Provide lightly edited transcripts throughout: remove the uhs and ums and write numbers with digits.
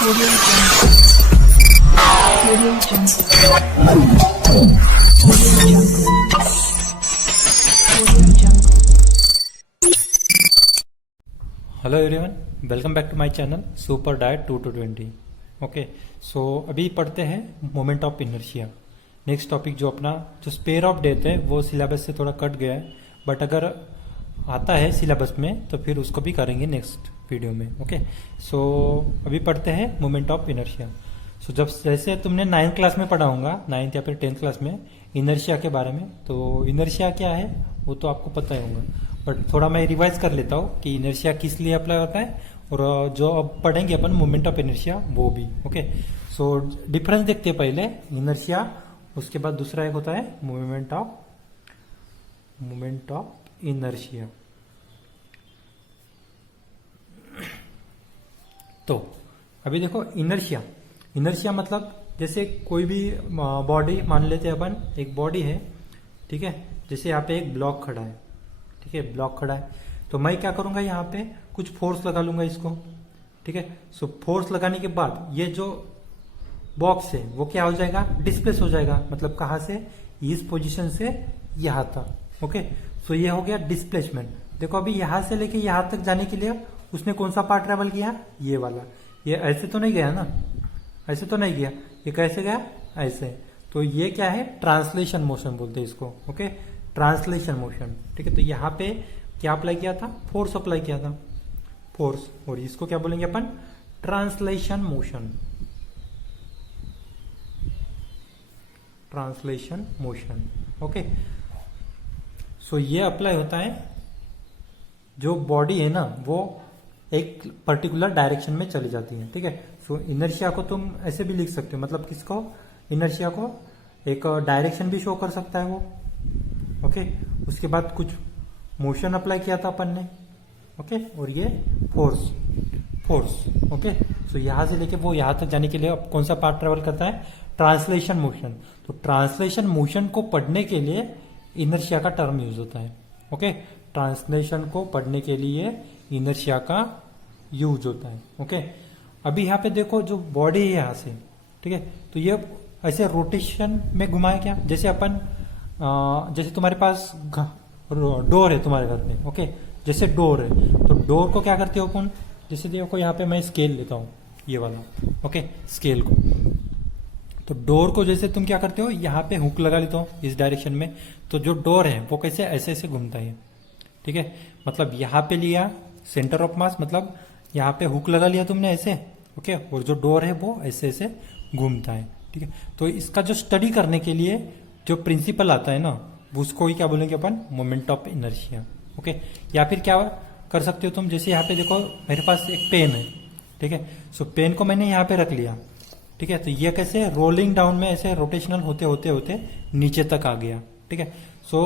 Audio Jungle. Audio Jungle. Audio Jungle. Audio Jungle. Hello everyone, welcome back to my channel super diet 2 to 20। Okay, so अभी पढ़ते हैं moment of inertia. Next topic जो अपना जो sphere of death है वो syllabus से थोड़ा कट गया है, बट अगर आता है सिलेबस में तो फिर उसको भी करेंगे नेक्स्ट वीडियो में। ओके, सो अभी पढ़ते हैं मोमेंट ऑफ इनर्शिया। सो जब जैसे तुमने 9th क्लास में पढ़ा होगा, 9th या फिर 10th क्लास में इनर्शिया के बारे में, तो इनर्शिया क्या है वो तो आपको पता ही होगा, बट थोड़ा मैं रिवाइज कर लेता हूँ कि इनर्शिया किस लिए अप्लाई होता है और जो अब पढ़ेंगे अपन मोमेंट ऑफ इनर्शिया वो भी। ओके, सो डिफरेंस देखते हैं पहले इनर्शिया, उसके बाद दूसरा एक होता है मोमेंट ऑफ इनर्शिया। तो अभी देखो इनर्शिया मतलब जैसे कोई भी बॉडी मान लेते हैं अपन, एक बॉडी है, ठीक है। जैसे यहाँ पे एक ब्लॉक खड़ा है, ठीक है, ब्लॉक खड़ा है, तो मैं क्या करूंगा यहाँ पे कुछ फोर्स लगा लूंगा इसको, ठीक है। सो फोर्स लगाने के बाद ये जो बॉक्स है वो क्या हो जाएगा, डिस्प्लेस हो जाएगा, मतलब कहाँ से, इस पोजीशन से यहां तक। ओके, सो ये हो गया डिस्प्लेसमेंट। देखो अभी यहां से लेके यहां तक जाने के लिए उसने कौन सा पार्ट ट्रेवल किया, ये वाला। ये ऐसे तो नहीं गया ना, ऐसे तो नहीं गया, ये कैसे गया, ऐसे। तो ये क्या है, ट्रांसलेशन मोशन बोलते हैं इसको। ओके, ट्रांसलेशन मोशन, ठीक है। तो यहाँ पे क्या अप्लाई किया था, फोर्स अप्लाई किया था, फोर्स, और इसको क्या बोलेंगे अपन, translation motion, translation motion. Okay, so ये अप्लाई होता है, जो बॉडी है ना वो एक पर्टिकुलर डायरेक्शन में चली जाती है, ठीक है। सो इनर्शिया को तुम ऐसे भी लिख सकते हो, मतलब किसको, इनर्शिया को एक डायरेक्शन भी शो कर सकता है वो। ओके, उसके बाद कुछ मोशन अप्लाई किया था अपन ने, ओके, और ये फोर्स। ओके, सो यहां से लेके वो यहां तक जाने के लिए कौन सा पार्ट ट्रेवल करता है, ट्रांसलेशन मोशन। तो ट्रांसलेशन मोशन को पढ़ने के लिए इनर्शिया का टर्म यूज होता है। ओके, ट्रांसलेशन को पढ़ने के लिए इनर्शिया का यूज होता है। ओके, अभी यहाँ पे देखो जो बॉडी है यहाँ से, ठीक है, तो ये ऐसे रोटेशन में घुमाए क्या, जैसे अपन जैसे तुम्हारे पास डोर है तुम्हारे घर में। ओके, जैसे डोर है तो डोर को क्या करते हो अपन, जैसे देखो यहाँ पे मैं स्केल लेता हूँ, ये वाला, ओके, स्केल को, तो डोर को जैसे तुम क्या करते हो, यहाँ पे हुक लगा लेते हो इस डायरेक्शन में, तो जो डोर है वो कैसे ऐसे ऐसे घूमता है, ठीक है। मतलब यहाँ पे लिया सेंटर ऑफ मास, मतलब यहाँ पे हुक लगा लिया तुमने ऐसे, ओके, और जो डोर है वो ऐसे ऐसे घूमता है, ठीक है। तो इसका जो स्टडी करने के लिए जो प्रिंसिपल आता है ना, उसको ही क्या बोलेंगे अपन, मोमेंट ऑफ इनर्शिया। ओके, या फिर क्या कर सकते हो तुम, जैसे यहाँ पे देखो मेरे पास एक पेन है, ठीक है। सो पेन को मैंने यहाँ पे रख लिया, ठीक है, तो ये कैसे रोलिंग डाउन में ऐसे रोटेशनल होते होते होते नीचे तक आ गया, ठीक है। सो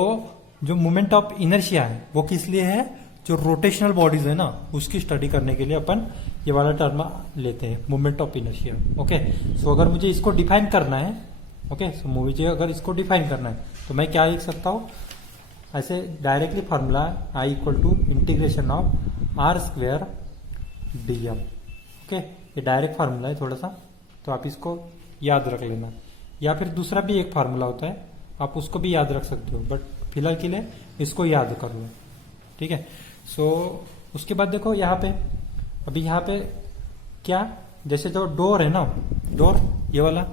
जो मोमेंट ऑफ इनर्शिया है वो किस लिए है, जो रोटेशनल बॉडीज है ना उसकी स्टडी करने के लिए अपन ये वाला टर्म लेते हैं, मोमेंट ऑफ इनर्शिया। ओके, सो अगर मुझे इसको डिफाइन करना है, ओके, सो मुझे अगर इसको डिफाइन करना है तो मैं क्या लिख सकता हूँ, ऐसे directly formula I equal to integration of r square d m. Okay, ये डायरेक्ट फार्मूला है थोड़ा सा, तो आप इसको याद रख लेना, या फिर दूसरा भी एक फार्मूला होता है, आप उसको भी याद रख सकते हो, बट फिलहाल के लिए इसको याद कर लो, ठीक है। सो उसके बाद देखो यहाँ पे, अभी यहाँ पे क्या, जैसे जो डोर है ना, डोर ये वाला,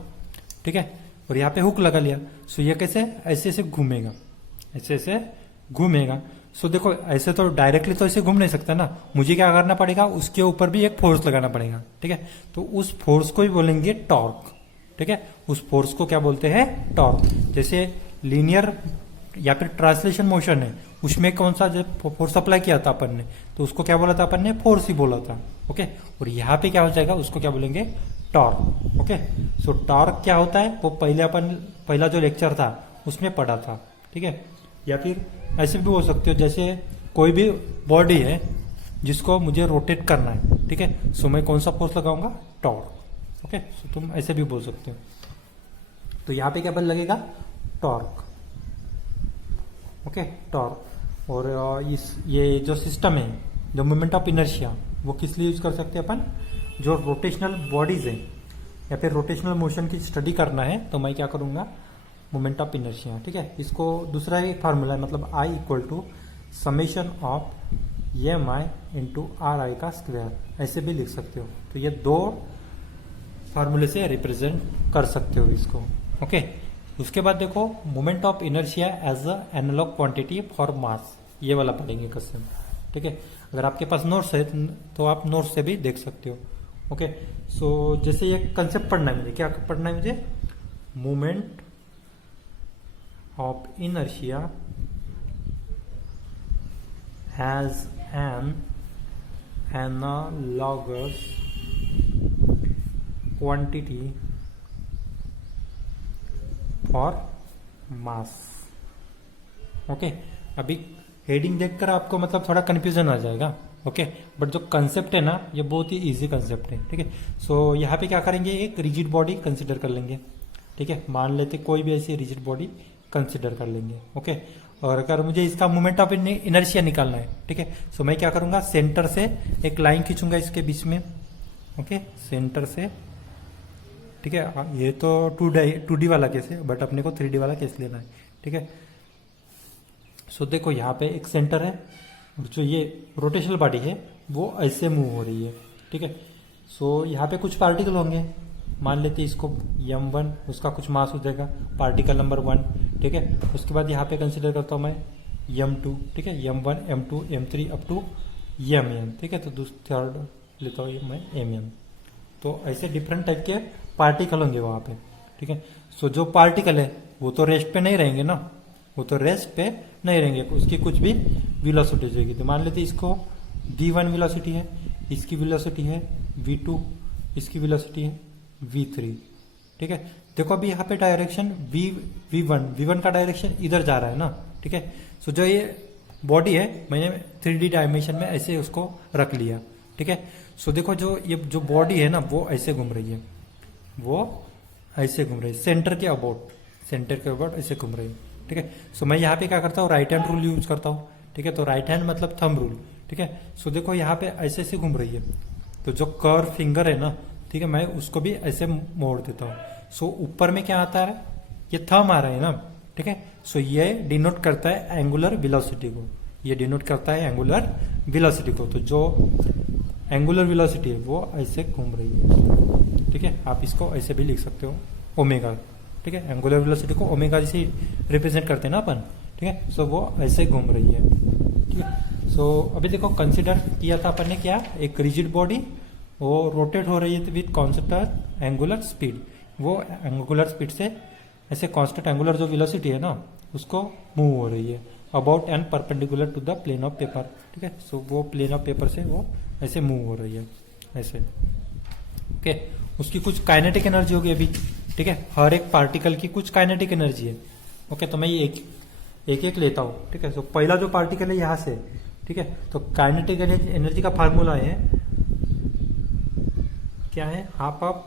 ठीक है, और यहाँ पे हुक लगा लिया, सो ये कैसे ऐसे ऐसे घूमेगा, ऐसे ऐसे घूमेगा। सो देखो ऐसे तो डायरेक्टली तो ऐसे घूम नहीं सकता ना, मुझे क्या करना पड़ेगा, उसके ऊपर भी एक फोर्स लगाना पड़ेगा, ठीक है। तो उस फोर्स को ही बोलेंगे टॉर्क, ठीक है। उस फोर्स को क्या बोलते हैं, टॉर्क। जैसे लीनियर या फिर ट्रांसलेशन मोशन है, उसमें कौन सा जब फोर्स अप्लाई किया था अपन ने, तो उसको क्या बोला था अपन ने, फोर्स ही बोला था। ओके, और यहाँ पे क्या हो जाएगा, उसको क्या बोलेंगे, टॉर्क। ओके, सो टॉर्क क्या होता है वो पहला जो लेक्चर था उसमें पढ़ा था, ठीक है। या फिर ऐसे भी हो सकते हो, जैसे कोई भी बॉडी है जिसको मुझे रोटेट करना है, ठीक है, सो मैं कौन सा फोर्स लगाऊंगा, टॉर्क। ओके, सो तुम ऐसे भी बोल सकते हो। तो यहाँ पे क्या बल लगेगा, टॉर्क। Okay, torque. और ये जो सिस्टम है, जो मोमेंट ऑफ इनर्शिया, वो किस लिए यूज कर सकते हैं अपन, जो रोटेशनल बॉडीज हैं या फिर रोटेशनल मोशन की स्टडी करना है तो मैं क्या करूंगा, मोमेंट ऑफ इनर्शिया, ठीक है। इसको दूसरा एक फार्मूला है, मतलब I equal to summation of m i into r i का स्क्वायर, ऐसे भी लिख सकते हो। तो ये दो फार्मूले से रिप्रेजेंट कर सकते हो इसको, ओके। उसके बाद देखो moment of inertia as a analog quantity for mass, ये वाला पढ़ेंगे क्वेश्चन, ठीक है। अगर आपके पास नोट्स है तो आप नोट्स से भी देख सकते हो, ओके। सो जैसे ये कंसेप्ट पढ़ना है मुझे, क्या पढ़ना है मुझे, moment of inertia has an analogous quantity for mass, okay. अभी हेडिंग देखकर आपको मतलब थोड़ा कंफ्यूजन आ जाएगा, ओके। बट जो कंसेप्ट है ना ये बहुत ही इजी कंसेप्ट है, ठीक है। सो यहाँ पे क्या करेंगे, एक रिजिड बॉडी कंसिडर कर लेंगे, ठीक है। मान लेते कोई भी ऐसी रिजिड बॉडी कंसिडर कर लेंगे, ओके। और अगर मुझे इसका मोमेंट ऑफ इनर्शिया निकालना है, ठीक है, सो मैं क्या करूंगा, सेंटर से एक लाइन खींचूंगा इसके बीच में, ओके, सेंटर से, ठीक है। ये तो 2D वाला केस है, बट अपने को 3D वाला केस लेना है, ठीक है। सो देखो यहाँ पे एक सेंटर है और जो ये रोटेशनल बॉडी है वो ऐसे मूव हो रही है, ठीक है। सो यहाँ पे कुछ पार्टिकल होंगे, मान लेते इसको m1, उसका कुछ मास हो जाएगा, पार्टिकल नंबर 1, ठीक है। उसके बाद यहाँ पे कंसिडर करता हूँ मैं m2, ठीक है, m1, m2, m3 up to mn, ठीक है। तो थर्ड लेता हूँ मैं mm। तो ऐसे डिफरेंट टाइप के पार्टिकल होंगे वहां पे, ठीक है। सो जो पार्टिकल है वो तो रेस्ट पे नहीं रहेंगे ना, वो तो रेस्ट पे नहीं रहेंगे, उसकी कुछ भी वेलोसिटी जाएगी। तो मान लेते इसको v1 वेलोसिटी है, इसकी वेलोसिटी है v2, इसकी वेलोसिटी है v3, ठीक है। देखो अभी यहाँ पे डायरेक्शन v1 का डायरेक्शन इधर जा रहा है ना, ठीक है। सो जो ये बॉडी है मैंने 3D डायमेंशन में ऐसे उसको रख लिया, ठीक है। सो देखो ये जो बॉडी है ना वो ऐसे घूम रही है, वो ऐसे घूम रही है, सेंटर के अबाउट ऐसे घूम रही है, ठीक है। सो मैं यहाँ पे क्या करता हूँ, राइट हैंड रूल यूज करता हूँ, ठीक है। तो राइट हैंड मतलब थंब रूल, ठीक है। सो देखो यहाँ पे ऐसे ऐसे घूम रही है, तो जो कर्व फिंगर है ना, ठीक है, मैं उसको भी ऐसे मोड़ देता हूँ। सो ऊपर में क्या आता है, ये थंब आ रहा है ना, ठीक है। सो ये डिनोट करता है एंगुलर वेलोसिटी को, ये डिनोट करता है एंगुलर वेलोसिटी को। तो जो एंगुलर वेलोसिटी है वो ऐसे घूम रही है, ठीक है। आप इसको ऐसे भी लिख सकते हो ओमेगा, ठीक है। एंगुलर वेलोसिटी को ओमेगा जैसे रिप्रेजेंट करते हैं ना अपन, ठीक है। सो वो ऐसे घूम रही है, ठीक है। सो अभी देखो कंसिडर किया था अपन ने क्या, एक रिजिड बॉडी वो रोटेट हो रही है विथ कांस्टेंट एंगुलर स्पीड, वो एंगुलर स्पीड से ऐसे कांस्टेंट एंगुलर जो वेलोसिटी है ना उसको मूव हो रही है about and perpendicular to the plane of paper, ठीक है। सो वो प्लेन ऑफ पेपर से वो ऐसे मूव हो रही है ऐसे, ओके। उसकी कुछ काइनेटिक एनर्जी होगी अभी, ठीक है। हर एक पार्टिकल की कुछ काइनेटिक एनर्जी है, ओके। तो मैं ये एक लेता हूँ, ठीक है। तो पहला जो पार्टिकल है यहाँ से, ठीक है, तो काइनेटिक एनर्जी का फार्मूला है क्या है, हाफ ऑफ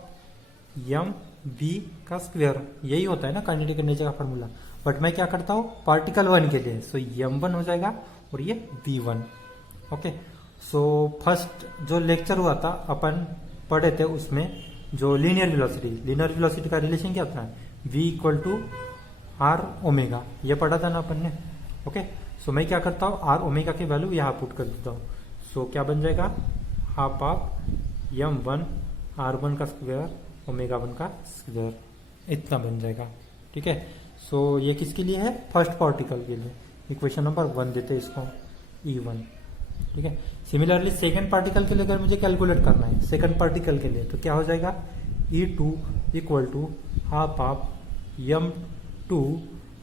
एम वी का स्क्वायर, यही होता है ना काइनेटिक एनर्जी का फार्मूला। बट मैं क्या करता हूँ पार्टिकल 1 के लिए, सो m1 हो जाएगा और ये v1, ओके। सो फर्स्ट जो लेक्चर हुआ था अपन पढ़े थे उसमें जो लीनियर वेलोसिटी का रिलेशन क्या था, v equal to r omega, ये पढ़ा था ना अपन ने, ओके। सो मैं क्या करता हूँ आर ओमेगा की वैल्यू यहाँ पुट कर देता हूँ। सो क्या बन जाएगा, हाफ ऑफ m1 r1 का स्क्वायर ओमेगा 1 का स्क्वायर, इतना बन जाएगा, ठीक है। सो ये किसके लिए है, फर्स्ट पार्टिकल के लिए। इक्वेशन नंबर 1 देते हैं इसको E1, ठीक है। सिमिलरली सेकंड पार्टिकल के लिए अगर मुझे कैलकुलेट करना है सेकंड पार्टिकल के लिए, तो क्या हो जाएगा, E2 equal to half of m2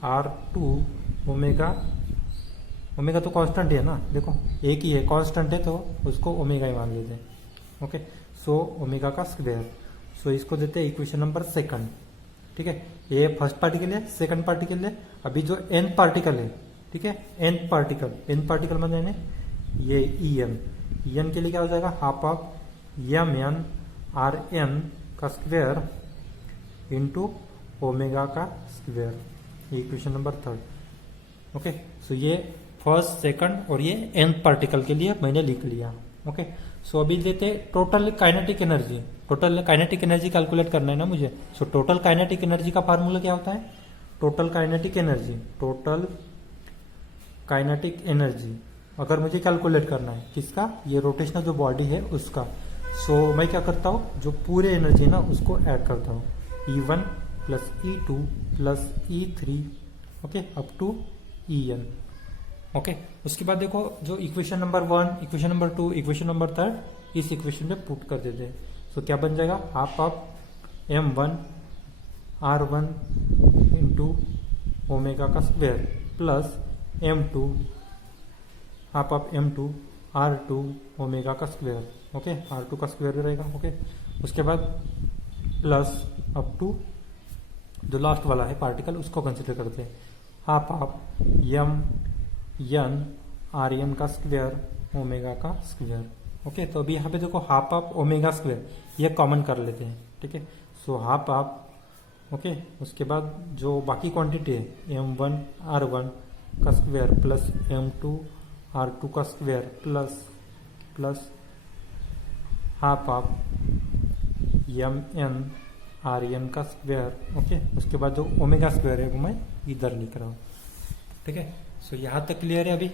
r2 omega तो कांस्टेंट है ना, देखो एक ही है, कांस्टेंट है तो उसको ओमेगा ही मान लेते हैं, ओके। सो ओमेगा का स्क्वायर, सो इसको देते हैं इक्वेशन नंबर 2, ठीक है। ये फर्स्ट पार्टिकल है, सेकंड पार्टिकल है। अभी जो n पार्टिकल है, ठीक है, n पार्टिकल मतलब ये en के लिए क्या हो जाएगा, हाफ ऑफ mn rn का स्क्वायर इंटू ओमेगा का square, equation number 3, okay. So ये फर्स्ट सेकंड और ये nth पार्टिकल के लिए मैंने लिख लिया, ओके। सो अभी लेते total kinetic energy. Total kinetic energy calculate करना है ना मुझे। सो टोटल काइनेटिक एनर्जी का फार्मूला क्या होता है? Total kinetic energy, total kinetic energy अगर मुझे कैलकुलेट करना है किसका? ये रोटेशनल जो बॉडी है उसका। सो मैं क्या करता हूँ, जो पूरे एनर्जी ना उसको ऐड करता हूँ, E1 plus E2 plus E3 okay up to En okay. उसके बाद देखो जो equation number 1, equation number 2, equation number 3 इस इक्वेशन में पुट कर देते हैं। सो क्या बन जाएगा? Half of M1 R1 into omega का square plus M2 half of M2 R2 omega का स्क्वायर ओके, R2 का स्क्वायर रहेगा ओके। उसके बाद प्लस अप टू जो लास्ट वाला है पार्टिकल उसको कंसिडर करते हैं, half of M N RN का स्क्वायर ओमेगा का स्क्वायर ओके। तो अभी यहाँ पे देखो हाफ ऑफ ओमेगा स्क्वायर ये कॉमन कर लेते हैं ठीक है। So half of okay. उसके बाद जो बाकी क्वांटिटी है M1 R1 का स्क्वायर प्लस M2 R2 का square plus half of MN RN का स्क्वायर ओके। उसके बाद जो ओमेगा स्क्वायर है वो मैं इधर लिख रहा हूँ ठीक है। सो यहाँ तक क्लियर है? अभी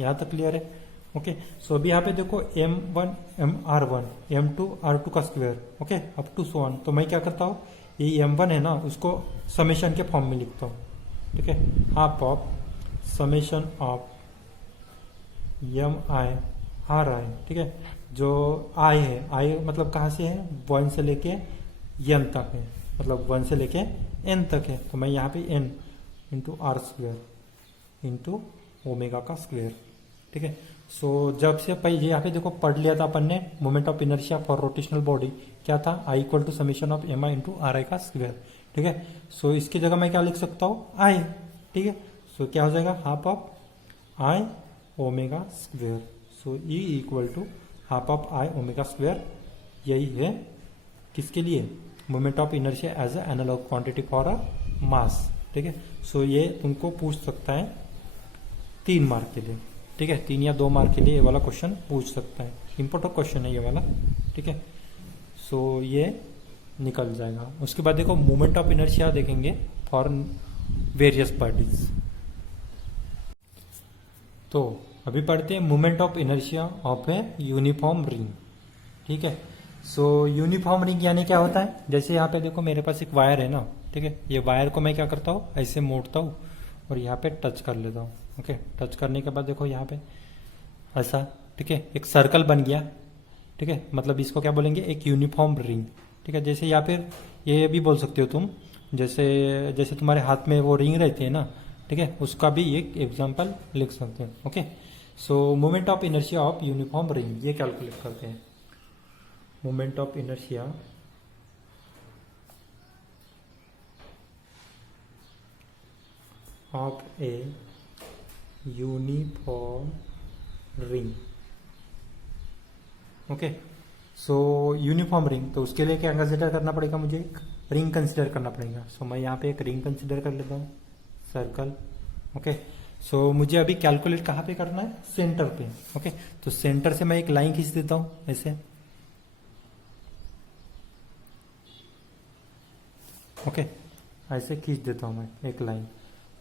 यहाँ तक क्लियर है ओके। सो अभी यहाँ पे देखो M1 R1 M2 R2 का square okay up to so on. तो मैं क्या करता हूँ, ये M1 है ना उसको समेशन के फॉर्म में लिखता हूँ ठीक है। Half of summation of MI RI ठीक है। जो I है, I मतलब कहाँ से है? 1 से लेके N तक है, मतलब 1 से लेके N तक है। तो मैं यहाँ पे N into R square into omega का स्क्वायर ठीक है। सो जब से पहले यहाँ पे देखो पढ़ लिया था अपन ने moment of inertia for rotational body क्या था? I equal to summation of MI into RI का स्क्वायर ठीक है। सो इसकी जगह मैं क्या लिख सकता हूँ? I ठीक है। सो क्या हो जाएगा? Half of I omega square. So E equal to half of I omega square. यही है किसके लिए? Moment of inertia as a analogue quantity for a mass ठीक है। सो ये तुमको पूछ सकता है 3 मार्क के लिए ठीक है, 3 या 2 मार्क के लिए ये वाला क्वेश्चन पूछ सकता है। इंपॉर्टेंट क्वेश्चन है ये वाला ठीक है। सो ये निकल जाएगा। उसके बाद देखो मोमेंट ऑफ इनर्शिया देखेंगे फॉर वेरियस बॉडीज। तो अभी पढ़ते हैं moment of inertia of a uniform ring ठीक है। सो यूनिफॉर्म रिंग यानी क्या होता है? जैसे यहाँ पे देखो मेरे पास एक वायर है ना ठीक है। ये वायर को मैं क्या करता हूँ, ऐसे मोड़ता हूँ और यहाँ पे टच कर लेता हूँ ओके। टच करने के बाद देखो यहाँ पे ऐसा ठीक है एक सर्कल बन गया ठीक है। मतलब इसको क्या बोलेंगे? एक यूनिफॉर्म रिंग ठीक है। जैसे या फिर ये भी बोल सकते हो तुम, जैसे तुम्हारे हाथ में वो रिंग रहती है ना ठीक है, उसका भी एक एग्जाम्पल लिख सकते हैं okay. So moment of inertia of uniform ring ये कैलकुलेट करते हैं। Moment of inertia of a uniform ring okay. So uniform ring, तो उसके लिए क्या कंसिडर करना पड़ेगा? मुझे एक रिंग कंसिडर करना पड़ेगा। सो मैं यहाँ पे एक रिंग कंसिडर कर लेता हूँ, सर्कल ओके। सो मुझे अभी कैलकुलेट कहाँ पे करना है? सेंटर पे ओके। तो सेंटर से मैं एक लाइन खींच देता हूँ ऐसे ओके, ऐसे खींच देता हूँ मैं एक लाइन।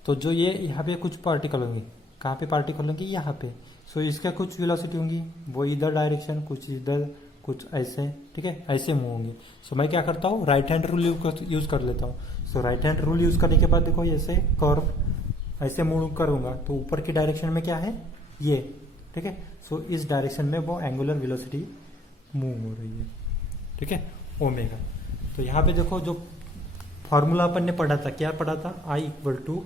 तो जो ये यहाँ पे कुछ पार्टिकल होंगे, कहाँ पे पार्टिकल होंगे? यहाँ पे। सो इसका कुछ वेलोसिटी होंगी वो इधर डायरेक्शन, कुछ इधर, कुछ ऐसे ठीक है, ऐसे मूव होंगे। सो मैं क्या करता हूँ, राइट हैंड रूल यूज कर लेता हूँ। सो राइट हैंड रूल यूज करने के बाद देखो ऐसे कर्व ऐसे मूव करूंगा तो ऊपर की डायरेक्शन में क्या है? ये ठीक है। सो इस डायरेक्शन में वो एंगुलर वेलोसिटी मूव हो रही है ठीक है, ओमेगा। तो यहाँ पे देखो जो फॉर्मूला अपन ने पढ़ा था, क्या पढ़ा था? I equal to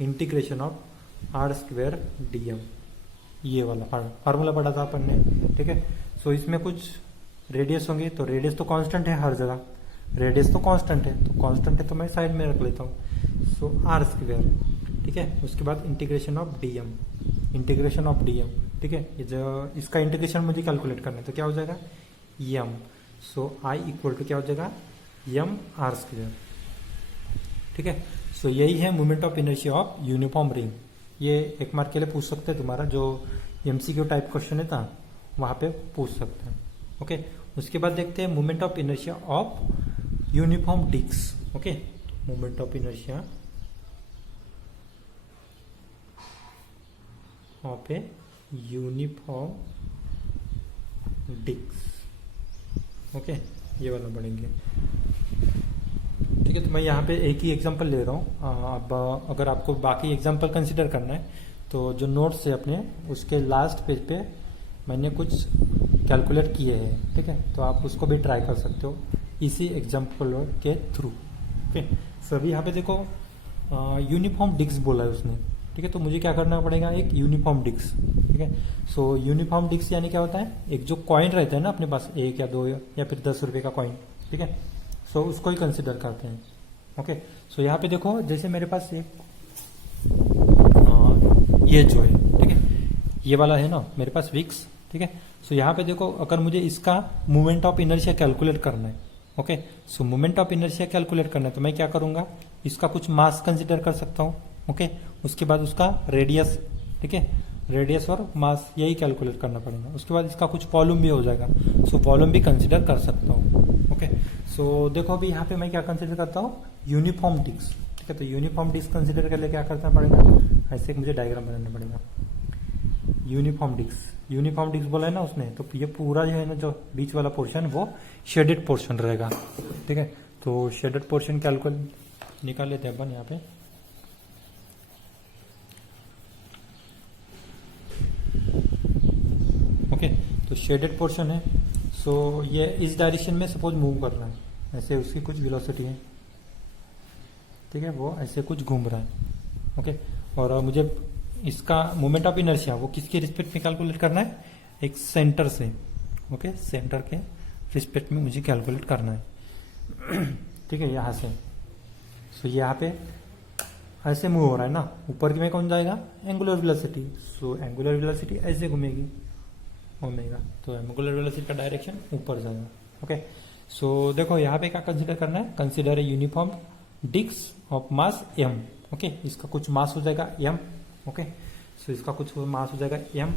integration of r square d m, ये वाला फार्मूला पढ़ा था अपन ने ठीक है। सो इसमें कुछ रेडियस होंगे, तो रेडियस तो कांस्टेंट है हर जगह, रेडियस तो कांस्टेंट है, तो कांस्टेंट है तो मैं साइड में रख लेता हूँ। सो आर स्क्वेयर ठीक है। उसके बाद integration of d m, integration of d m ठीक है। ये जो इसका इंटीग्रेशन मुझे कैलकुलेट करना है तो क्या हो जाएगा? M. So I equal to क्या हो जाएगा? एम आर स्क्वेयर ठीक है। सो यही है moment of inertia of uniform ring. ये एक मार्क के लिए पूछ सकते हैं तुम्हारा, जो एमसीक्यू टाइप क्वेश्चन है था वहां पे पूछ सकते हैं। ओके, उसके बाद देखते हैं moment of inertia of uniform disc. Okay, moment of inertia of a uniform disc. Okay, ये वाला पढ़ेंगे। ठीक है, तो मैं यहाँ पे एक ही एग्जांपल ले रहा हूँ। अब अगर आपको बाकी एग्जांपल कंसिडर करना है तो जो नोट्स है अपने, उसके लास्ट पेज पे मैंने कुछ कैलकुलेट किए हैं। ठीक है, तो आप उसको भी ट्राई कर सकते हो इसी एग्जांपल के थ्रू। ओके, सभी यहाँ पे देखो यूनिफॉर्म डिस्क बोला है उसने। ठीक है, तो मुझे क्या करना पड़ेगा, एक यूनिफॉर्म डिस्क। ठीक है, सो यूनिफॉर्म डिस्क यानी क्या होता है, एक जो कॉइन रहता है ना अपने पास, 1 या 2 या फिर 10 रुपए का कॉइन। ठीक है, सो उसको ही कंसिडर करते हैं। ओके, सो यहाँ पे देखो जैसे मेरे पास एक ये जो है, ठीक है, ये वाला है ना मेरे पास विक्स। ठीक है, सो यहाँ पे देखो अगर मुझे इसका मोमेंट ऑफ इनर्शिया कैलकुलेट करना है। Okay, so moment of inertia calculate करना है तो मैं क्या करूंगा, इसका कुछ मास कंसिडर कर सकता हूँ। ओके, उसके बाद उसका रेडियस, ठीक है, रेडियस और मास यही कैलकुलेट करना पड़ेगा। उसके बाद इसका कुछ वॉल्यूम भी हो जाएगा, सो वॉल्यूम भी कंसिडर कर सकता हूँ। ओके, सो देखो अभी यहाँ पे मैं क्या कंसिडर करता हूँ, यूनिफॉर्म डिस्क। ठीक है, तो यूनिफॉर्म डिस्क कंसिडर कर ले क्या करना पड़ेगा, ऐसे मुझे डायग्राम बनाना पड़ेगा। यूनिफॉर्म डिस्क बोला है ना उसने, तो ये पूरा जो है ना, जो बीच वाला पोर्शन वो शेडेड पोर्शन रहेगा। ठीक है, तो शेडेड पोर्शन कैलकुलेट निकाल लेते हैं अपन यहाँ पे। ओके, तो शेडेड पोर्शन है, सो ये इस डायरेक्शन में सपोज मूव कर रहा है, ऐसे उसकी कुछ वेलोसिटी है। ठीक है, वो ऐसे कुछ घूम रहा है। ओके, और मुझे इसका मोमेंट ऑफ इनर्शिया वो किसके रिस्पेक्ट में कैलकुलेट करना है, एक सेंटर से। ओके, सेंटर के रिस्पेक्ट में मुझे कैलकुलेट करना है। ठीक है, यहाँ से, सो यहाँ पे ऐसे मूव हो रहा है ना, ऊपर में कौन जाएगा, angular velocity. So angular velocity ऐसे घूमेगी ओमेगा, तो एंगुलर वेलोसिटी का डायरेक्शन ऊपर जाएगा। ओके, सो देखो यहाँ पे क्या कंसिडर करना है, consider a uniform disc of mass m। Okay, इसका कुछ मास हो जाएगा m। ओके, सो इसका कुछ मास हो जाएगा m।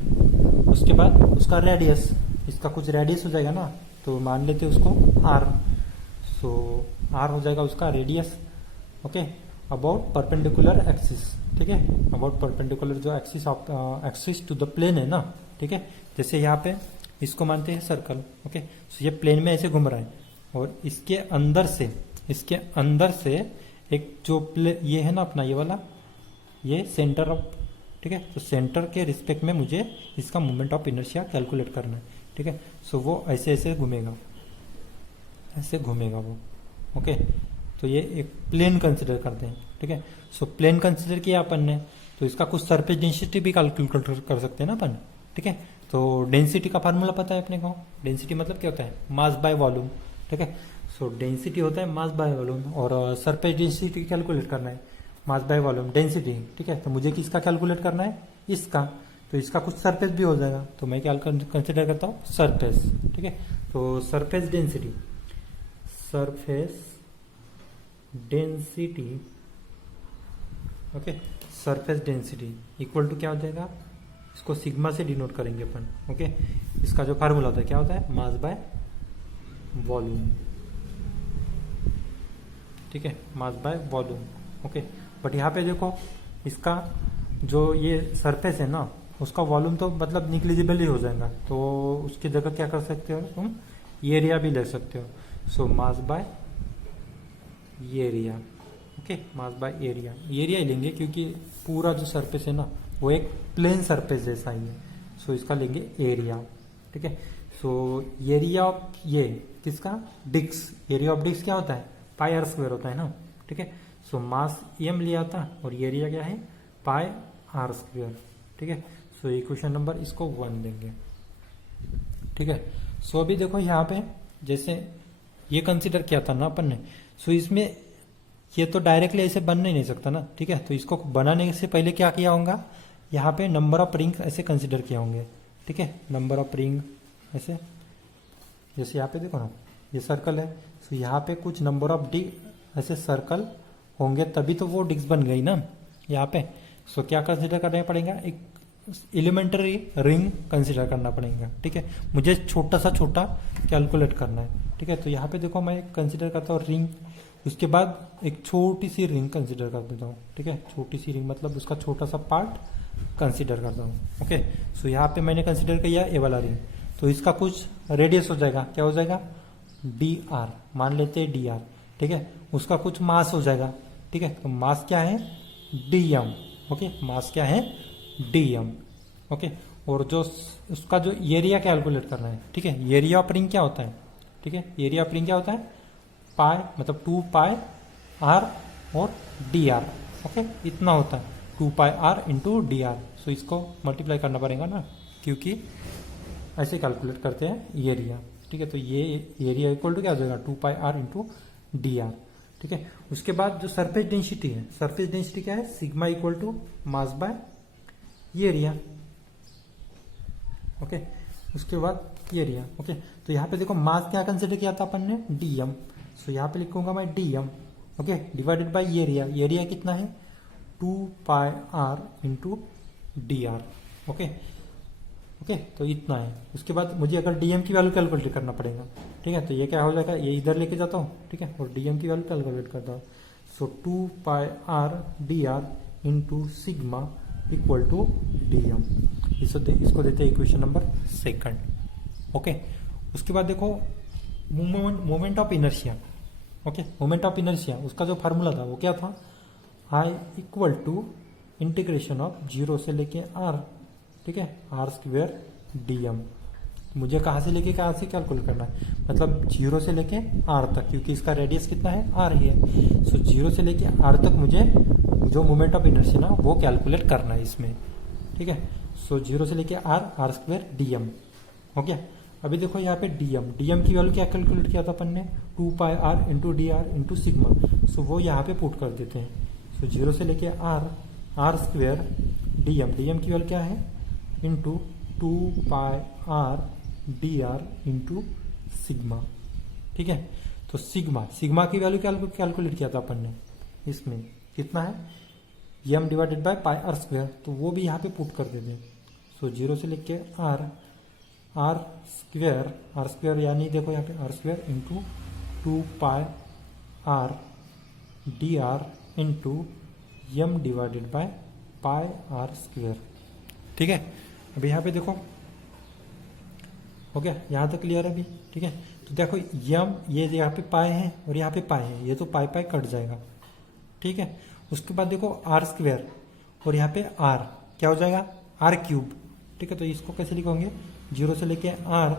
उसके बाद उसका रेडियस, इसका कुछ रेडियस हो जाएगा ना, तो मान लेते हैं उसको r। सो r हो जाएगा उसका radius. Okay, about perpendicular axis. ठीक है, अबाउट परपेंडिकुलर जो एक्सिस टू द प्लेन है ना। ठीक है, जैसे यहाँ पे इसको मानते हैं सर्कल। ओके, सो ये प्लेन में ऐसे घूम रहा है, और इसके अंदर से एक जो ये है ना अपना ये वाला, ये सेंटर ऑफ, ठीक है, तो सेंटर के रिस्पेक्ट में मुझे इसका मोमेंट ऑफ इनर्शिया कैलकुलेट करना है। ठीक है, सो वो ऐसे ऐसे घूमेगा, ऐसे घूमेगा वो। ओके, तो ये एक प्लेन कंसिडर करते हैं। ठीक है, सो प्लेन कंसिडर किया अपन ने, तो इसका कुछ सरफेस डेंसिटी भी कैलकुलेट कर सकते हैं ना अपन। ठीक है, तो डेंसिटी का फार्मूला पता है अपने को, डेंसिटी मतलब क्या होता है, मास बाय वॉल्यूम। ठीक है, सो डेंसिटी होता है मास बाय वॉल्यूम, और सरफेस डेंसिटी कैलकुलेट करना है, मास बाय वॉल्यूम डेंसिटी। ठीक है, तो मुझे किसका कैलकुलेट करना है, इसका, तो इसका कुछ सरफेस भी हो जाएगा, तो मैं क्या कंसिडर करता हूँ, सरफेस। ठीक है, तो surface density okay, surface density equal to क्या हो जाएगा, इसको सिग्मा से डिनोट करेंगे अपन। ओके, इसका जो फार्मूला होता है क्या होता है, मास बाय वॉल्यूम। ठीक है, mass by volume. Okay, but यहाँ पे देखो इसका जो ये सरफेस है ना, उसका वॉल्यूम तो मतलब निग्लिजिबल ही हो जाएगा, तो उसकी जगह क्या कर सकते हो तुम, एरिया भी ले सकते हो। So mass by area. Okay, mass by area ही लेंगे, क्योंकि पूरा जो सरफेस है ना वो एक प्लेन सरफेस जैसा ही है, सो इसका लेंगे एरिया। ठीक है, सो एरिया ऑफ ये किसका, डिस्क। एरिया ऑफ डिस्क क्या होता है, पाई आर स्क्वायर होता है ना। ठीक है, सो मास m लिया था और एरिया क्या है, पाई आर स्क्वायर। ठीक है, सो इक्वेशन नंबर इसको 1 देंगे। ठीक है, सो अभी देखो यहाँ पे जैसे ये कंसिडर किया था ना अपन ने, सो इसमें ये तो डायरेक्टली ऐसे बन नहीं सकता ना। ठीक है, तो इसको बनाने से पहले क्या किया होगा, यहाँ पे नंबर ऑफ रिंग ऐसे कंसिडर किया होंगे। ठीक है, नंबर ऑफ रिंग ऐसे, जैसे यहाँ पे देखो ना ये सर्कल है, तो यहाँ पे कुछ नंबर ऑफ ऐसे सर्कल होंगे, तभी तो वो डिस्क बन गई ना यहाँ पे। सो क्या कंसिडर करना पड़ेगा, एक एलिमेंटरी रिंग कंसिडर करना पड़ेगा, ठीक है। मुझे छोटा सा छोटा कैलकुलेट करना है, ठीक है। तो यहाँ पे देखो मैं कंसिडर करता हूँ रिंग, उसके बाद एक छोटी सी रिंग कंसिडर कर देता हूँ, ठीक है। छोटी सी रिंग मतलब उसका छोटा सा पार्ट कंसिडर करता हूँ, ओके। सो यहाँ पे मैंने कंसिडर किया ए वाला रिंग, तो इसका कुछ रेडियस हो जाएगा, क्या हो जाएगा, डी आर, मान लेते हैं डी आर, ठीक है। उसका कुछ मास हो जाएगा, ठीक है। तो मास क्या है, डी एम, ओके। मास क्या है, डी एम, ओके। और जो उसका जो एरिया कैलकुलेट करना है, ठीक है। एरिया ऑफ रिंग क्या होता है, ठीक है। एरिया ऑफ रिंग क्या होता है, पाई मतलब 2 पाई आर और डी आर, ओके। इतना होता है 2 pi are into D R. सो इसको मल्टीप्लाई करना पड़ेगा ना, क्योंकि ऐसे कैलकुलेट करते हैं एरिया, ठीक है। तो ये एरिया इक्वल टू क्या हो जाएगा, 2 pi are into D r, ठीक है। उसके बाद जो सरफेस डेंसिटी है, सरफेस डेंसिटी क्या है, sigma equal to mass by area, okay. उसके बाद एरिया, ओके। तो यहाँ पे देखो मास क्या कंसिडर किया था अपन ने, डीएम। सो यहाँ पे लिखूंगा मैं DM, okay, divided by area. Area कितना है, 2 pi are into D R, okay okay. तो इतना है। उसके बाद मुझे अगर डीएम की वैल्यू कैलकुलेट करना पड़ेगा, ठीक है। तो ये क्या हो जाएगा, ये इधर लेके जाता हूँ, ठीक है, और डीएम की वैल्यू कैलकुलेट करता हूँ। So 2 pi R D R into sigma equal to DM. इसको देते हैं इक्वेशन नंबर 2, ओके। उसके बाद देखो moment of inertia, okay. Moment of inertia उसका जो फार्मूला था वो क्या था, I equal to integration of 0 से लेके आर, ठीक है, आर स्क्वेयर डीएम। मुझे कहाँ से लेके कहाँ से कैलकुलेट करना है, मतलब 0 से लेके आर तक, क्योंकि इसका रेडियस कितना है, आर ही है। सो 0 से लेके आर तक मुझे जो मोमेंट ऑफ इनर्शिया ना वो कैलकुलेट करना है इसमें, ठीक है। सो 0 से लेके आर, आर स्क्वेयर डीएम, हो गया। अभी देखो यहाँ पे डीएम की वैल्यू क्या कैलकुलेट किया था अपन ने, 2 pi are into D R into sigma. So वो यहाँ पे पुट कर देते हैं। सो 0 से लेके आर, आर स्क्वेयर डीएम की वैल्यू क्या है, into 2 pi R D R into sigma, ठीक है। तो सिग्मा की वैल्यू कैलकुलेट किया था अपन ने, इसमें कितना है, m divided by pi r square, तो वो भी यहाँ पे पुट कर देते हैं। सो 0 से लेके आर, आर स्क्वेयर यानी देखो यहाँ पे r square into 2 pi R D R into m divided by pi r square, ठीक है। अभी यहाँ पे देखो हो गया, यहाँ तक क्लियर है अभी, ठीक है। तो देखो यम, ये यहाँ पे पाई है और यहाँ पे पाई है, ये तो पाई कट जाएगा, ठीक है। उसके बाद देखो आर स्क्वेयर और यहाँ पे आर क्या हो जाएगा, आर क्यूब, ठीक है। तो इसको कैसे लिखोगे, 0 से लेके आर,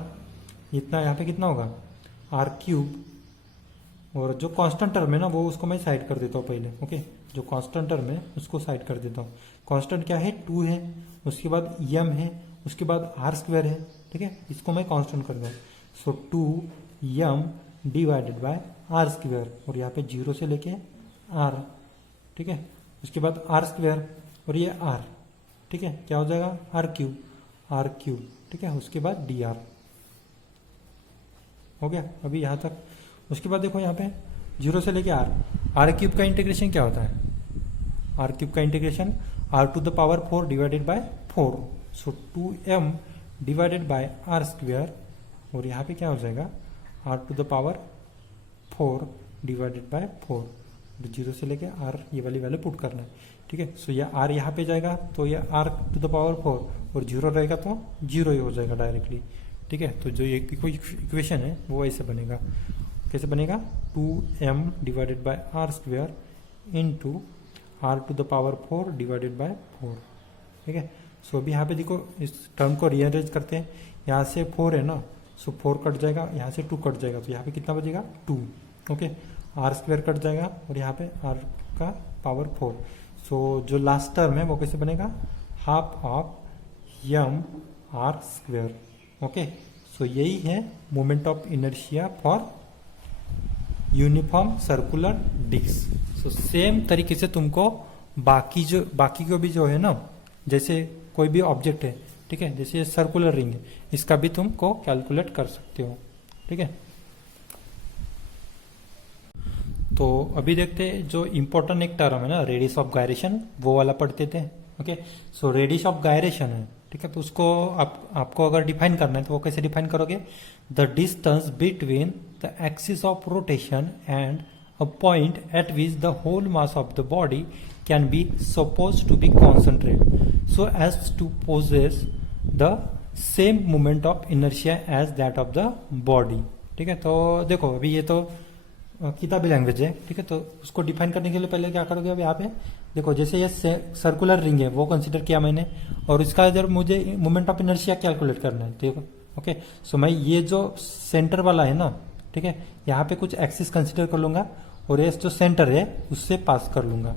इतना यहाँ पे कितना होगा, आर क्यूब, और जो कांस्टेंट टर्म है ना वो उसको मैं साइड कर देता हूँ पहले, ओके। जो कांस्टेंट टर्म है उसको साइड कर देता हूँ। कांस्टेंट क्या है, 2 है, उसके बाद एम है, उसके बाद आर स्क्वायर है, ठीक है। इसको मैं कांस्टेंट कर दूँ। So 2 m divided by r square, और यहाँ पे 0 से लेके आर, ठीक है। उसके बाद आर स्क्वायर और ये आर, ठीक है, क्या हो जाएगा, आर क्यूब, ठीक है। उसके बाद डी आर, हो गया अभी यहाँ तक। उसके बाद देखो यहाँ पे 0 से लेके आर क्यूब का इंटीग्रेशन क्या होता है, आर क्यूब का integration r to the power 4 divided by 4। So 2m divided by r square, और यहाँ पे क्या हो जाएगा, r to the power 4 divided by 4। 0 से लेके आर ये वाली वैल्यू पुट करना है, ठीक है। सो ये आर यहाँ पे जाएगा तो ये आर टू द पावर 4, और 0 रहेगा तो 0 ही हो जाएगा डायरेक्टली, ठीक है। तो जो ये इक्वेशन है वो ऐसे बनेगा, कैसे बनेगा, 2m divided by r square into r to the power 4 divided by 4, ठीक है। सो अभी यहाँ पे देखो इस टर्म को रीअरेंज करते हैं, यहाँ से 4 है ना, सो 4 कट जाएगा, यहाँ से 2 कट जाएगा, तो यहाँ पे कितना बचेगा, 2, ओके। आर स्क्वेयर कट जाएगा और यहाँ पे आर का पावर 4। सो जो लास्ट टर्म है वो कैसे बनेगा, half of M R square, okay. So यही है moment of inertia for uniform circular disc. So same तरीके से तुमको बाकी को भी जो है ना, जैसे कोई भी ऑब्जेक्ट है, ठीक है, जैसे सर्कुलर रिंग है, इसका भी तुमको कैलकुलेट कर सकते हो, ठीक है। तो अभी देखते हैं जो इम्पोर्टेंट एक टर्म है ना, रेडियस ऑफ गायरेशन, वो वाला पढ़ते थे, okay. So radius of gyration है, ठीक है। तो उसको आपको अगर डिफाइन करना है तो वो कैसे डिफाइन करोगे? The distance between the axis of rotation and a point at which the whole mass of the body can be suppose to be concentrate so as to possess the same moment of inertia as that of the body, ठीक है। तो देखो अभी ये तो किताबी language है, ठीक है। तो उसको डिफाइन करने के लिए पहले क्या करोगे? अब यहाँ पे देखो, जैसे ये सर्कुलर रिंग है वो कंसीडर किया मैंने, और इसका जब मुझे मोमेंट ऑफ इनर्शिया कैलकुलेट करना है, ठीक है। ओके, सो मैं ये जो सेंटर वाला है ना, ठीक है, यहाँ पे कुछ एक्सिस कंसीडर कर लूंगा और ये जो सेंटर है उससे पास कर लूंगा,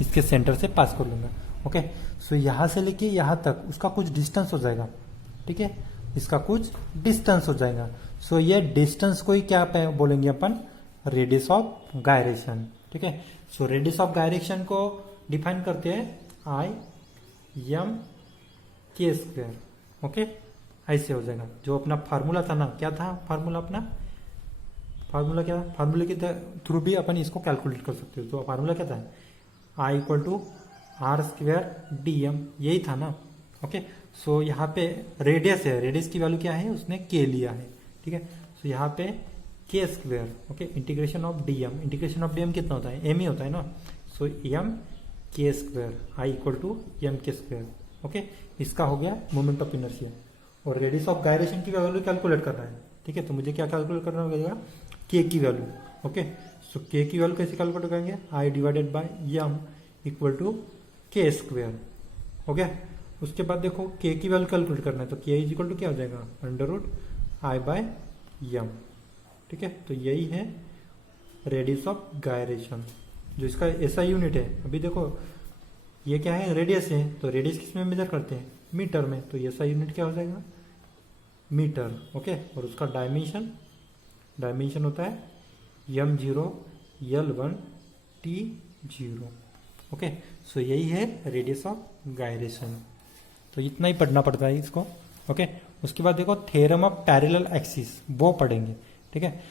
इसके सेंटर से पास कर लूंगा। ओके, सो यहाँ से लेके यहाँ तक उसका कुछ डिस्टेंस हो जाएगा, ठीक है, इसका कुछ डिस्टेंस हो जाएगा। सो ये डिस्टेंस को ही क्या बोलेंगे अपन? रेडियस ऑफ गायरेशन, ठीक है। सो रेडियस ऑफ गायरेशन को डिफाइन करते हैं I/m² ओके, ऐसे हो जाएगा। जो अपना फार्मूला था ना, क्या था फार्मूला अपना? फार्मूला क्या? फार्मूले के थ्रू भी अपन इसको कैलकुलेट कर सकते हो। तो फार्मूला क्या था? I=r²dm, यही था ना। ओके, सो यहाँ पे रेडियस है, रेडियस की वैल्यू क्या है? उसने k लिया है, ठीक है। सो यहाँ पे k², okay, integration of dm, integration of dm कितना होता है? m ही होता है ना। सो m² I=mk², ओके। इसका हो गया मोमेंट ऑफ इनर्शिया, और रेडियस ऑफ गायरेशन की वैल्यू कैलकुलेट करना है, ठीक है। तो मुझे क्या कैलकुलेट करना होगा? k की वैल्यू, ओके। सो k की वैल्यू कैसे कैलकुलेट करेंगे? I/m=k², हो गया। उसके बाद देखो k की वैल्यू कैलकुलेट करना है, तो k इक्वल टू क्या हो जाएगा? √I/m, ठीक है। तो यही है रेडियस ऑफ गायरेशन, जो इसका ऐसा यूनिट है। अभी देखो ये क्या है? रेडियस है, तो रेडियस किस में मेजर करते हैं? मीटर में। तो ऐसा यूनिट क्या हो जाएगा? Metre, okay. और उसका डायमेंशन होता है m0 L1 T0, okay. So यही है रेडियस ऑफ गायरेशन। तो इतना ही पढ़ना पड़ता है इसको, ओके। उसके बाद देखो थ्योरम ऑफ पैरेलल एक्सिस, वो पढ़ेंगे, ठीक है।